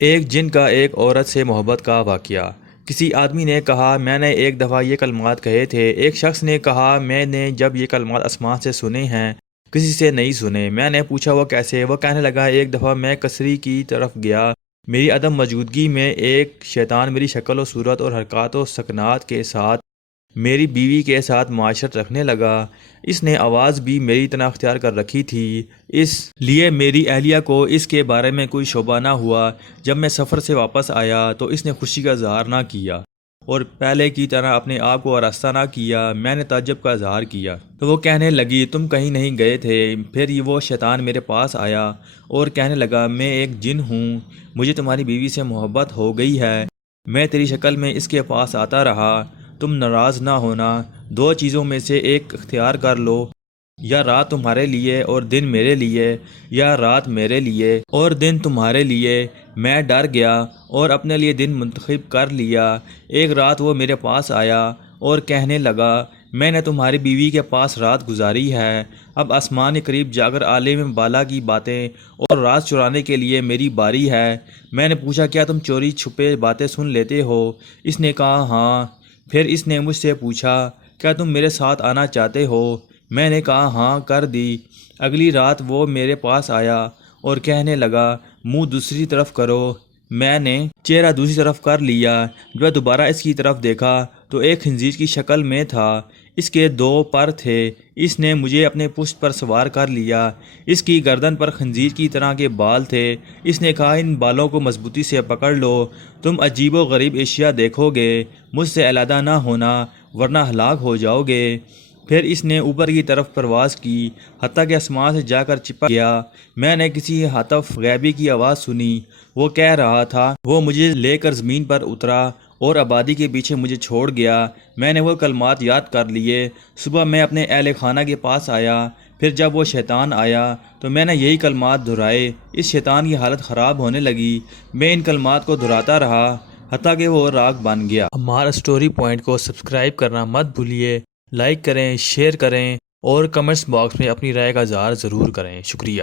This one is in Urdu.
ایک جن کا ایک عورت سے محبت کا واقعہ۔ کسی آدمی نے کہا، میں نے ایک دفعہ یہ کلمات کہے تھے۔ ایک شخص نے کہا، میں نے جب یہ کلمات آسمان سے سنے ہیں، کسی سے نہیں سنے۔ میں نے پوچھا، وہ کیسے؟ وہ کہنے لگا، ایک دفعہ میں کسری کی طرف گیا۔ میری عدم موجودگی میں ایک شیطان میری شکل و صورت اور حرکات و سکنات کے ساتھ میری بیوی کے ساتھ معاشرت رکھنے لگا۔ اس نے آواز بھی میری طرح اختیار کر رکھی تھی، اس لیے میری اہلیہ کو اس کے بارے میں کوئی شبہ نہ ہوا۔ جب میں سفر سے واپس آیا تو اس نے خوشی کا اظہار نہ کیا اور پہلے کی طرح اپنے آپ کو آراستہ نہ کیا۔ میں نے تعجب کا اظہار کیا تو وہ کہنے لگی، تم کہیں نہیں گئے تھے؟ پھر وہ شیطان میرے پاس آیا اور کہنے لگا، میں ایک جن ہوں، مجھے تمہاری بیوی سے محبت ہو گئی ہے۔ میں تیری شکل میں اس کے پاس آتا رہا۔ تم ناراض نہ ہونا، دو چیزوں میں سے ایک اختیار کر لو، یا رات تمہارے لیے اور دن میرے لیے، یا رات میرے لیے اور دن تمہارے لیے۔ میں ڈر گیا اور اپنے لیے دن منتخب کر لیا۔ ایک رات وہ میرے پاس آیا اور کہنے لگا، میں نے تمہاری بیوی کے پاس رات گزاری ہے، اب آسمان کے قریب جا کر عالم بالا کی باتیں اور راز چرانے کے لیے میری باری ہے۔ میں نے پوچھا، کیا تم چوری چھپے باتیں سن لیتے ہو؟ اس نے کہا، ہاں۔ پھر اس نے مجھ سے پوچھا، کیا تم میرے ساتھ آنا چاہتے ہو؟ میں نے کہا، ہاں، کر دی۔ اگلی رات وہ میرے پاس آیا اور کہنے لگا، منہ دوسری طرف کرو۔ میں نے چہرہ دوسری طرف کر لیا۔ جب میں دوبارہ اس کی طرف دیکھا تو ایک خنزیر کی شکل میں تھا۔ اس کے دو پر تھے۔ اس نے مجھے اپنے پشت پر سوار کر لیا۔ اس کی گردن پر خنزیر کی طرح کے بال تھے۔ اس نے کہا، ان بالوں کو مضبوطی سے پکڑ لو، تم عجیب و غریب اشیاء دیکھو گے، مجھ سے علیحدہ نہ ہونا ورنہ ہلاک ہو جاؤ گے۔ پھر اس نے اوپر کی طرف پرواز کی، حتیٰ کہ آسمان سے جا کر چپک گیا۔ میں نے کسی ہاتف غیبی کی آواز سنی، وہ کہہ رہا تھا، وہ مجھے لے کر زمین پر اترا اور آبادی کے پیچھے مجھے چھوڑ گیا۔ میں نے وہ کلمات یاد کر لیے۔ صبح میں اپنے اہل خانہ کے پاس آیا۔ پھر جب وہ شیطان آیا تو میں نے یہی کلمات دہرائے۔ اس شیطان کی حالت خراب ہونے لگی۔ میں ان کلمات کو دہراتا رہا حتیٰ کہ وہ راگ بن گیا۔ ہمارا سٹوری پوائنٹ کو سبسکرائب کرنا مت بھولیے، لائک کریں، شیئر کریں اور کمنٹس باکس میں اپنی رائے کا اظہار ضرور کریں۔ شکریہ۔